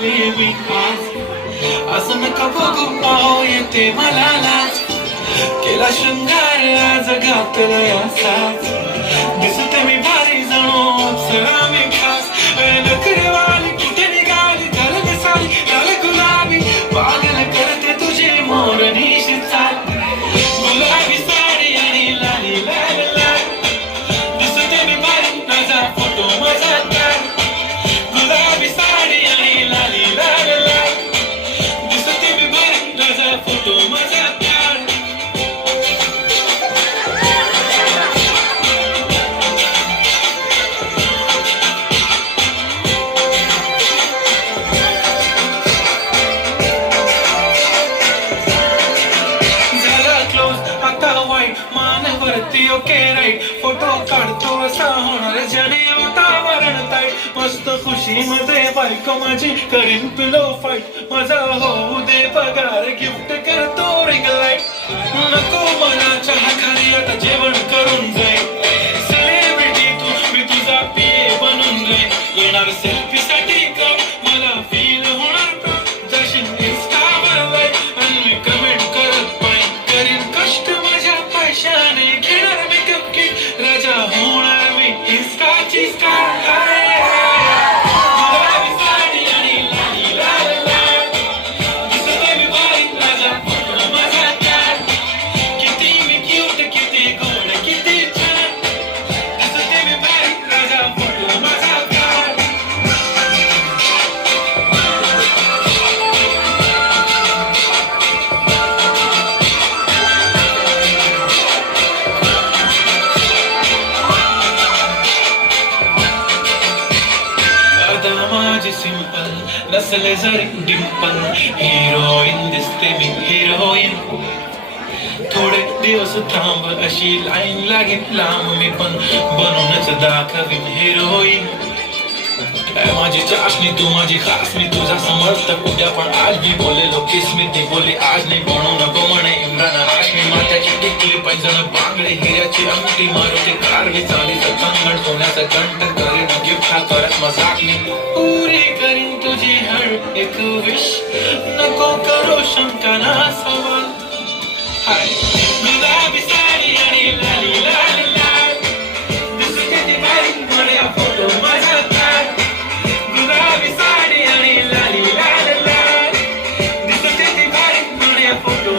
झाले मी असं नका बघू पाव येते मला लाज केला शृंगार आज घातला असाच वाईट मानवरती ओके राईट. फोटो काढतो असा होणार जने वातावरण ताईट मस्त खुशी मध्ये बायको माझी करीन पिलो फाईट माझा होऊ दे पगार गिफ्ट करतो रिंग लाइट नको मला होणार माझी सिंपल नसल जरी डिंपल हिरोईन दिसते मी हिरोईन थोडे दिवस थांब अशी लाईन लागेल लांब मी पण बनूनच दाखवीन हिरोईन माझी चाशणी तू माझी खास मी तुझा समर्थक उद्या पण आज मी बोलेलो किस मी ते बोले आज नाही चिरंगटी मारुती कार ही चाली सकंगण सोन्याचा कंटक करीन गिफ्टा करत मज़ाक मी। पुरी करीन तुझी हर एक विश नको करो शंका, ना सवा